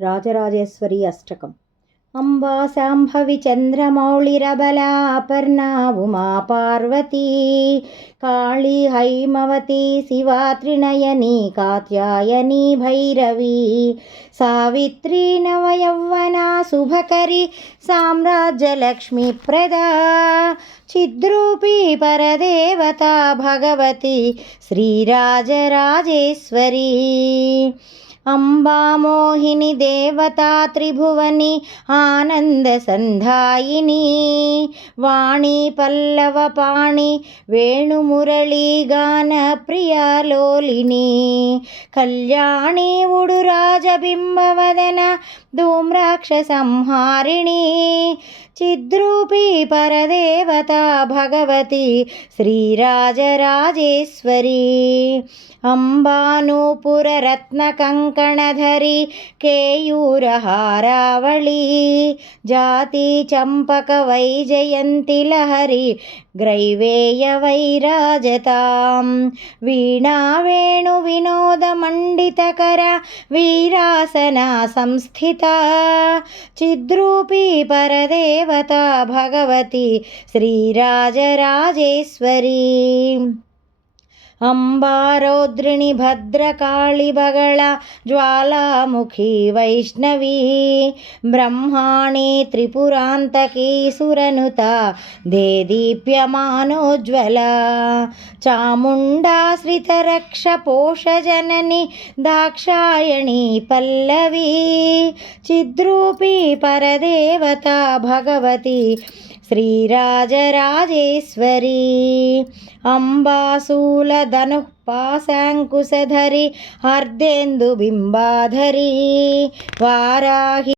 రాజరాజేశ్వరి అష్టకం. అంబా శాంభవి చంద్రమౌళిరబలా అపర్ణా ఉమా పార్వతీ కాళీ హైమవతి శివా త్రినయని కాత్యాయని భైరవీ సావిత్రి నవయౌవనా శుభకరి సామ్రాజ్యలక్ష్మి ప్రదా చిద్రూపీ పరదేవత భగవతి శ్రీరాజరాజేశ్వరీ. అంబామోహిని దేవతా త్రిభువని ఆనందసంధాయిని వాణి పల్లవ పల్లవపాణి వేణుమురళీగాన ప్రియాలోలిని కళ్యాణి ఉడు రాజబింబవదన ధూమ్రాక్ష సంహారిణి చిద్రూపీ పరదేవత భగవతి శ్రీరాజరాజేశ్వరి శ్రీరాజరాజేశ్వరీ అంబానూపురరత్నకంకణధరి కేయూరహారావళి జాతి చంపక వైజయంతి లహరి గ్రైవేయ వైరాజతాం వీణా వేణు వినోద మండితకర వీరాసన సంస్థిత చిద్రూపీ పరదేవత భగవతి శ్రీరాజరాజేశ్వరీ. అంబారౌద్రిణి భద్రకాళి బగళ జ్వాలాముఖి వైష్ణవీ బ్రహ్మాణి త్రిపురాంతకీ సురనుత దేదీప్యమానోజ్వల చాముండాశ్రితరక్ష పోషజనని దాక్షాయణి పల్లవీ చిద్రూపీ పరదేవత భగవతి శ్రీరాజరాజేశ్వరీ అంబాసూలధనుః పాశాంకుశధరి హర్దేందు బింబాధరి వారాహి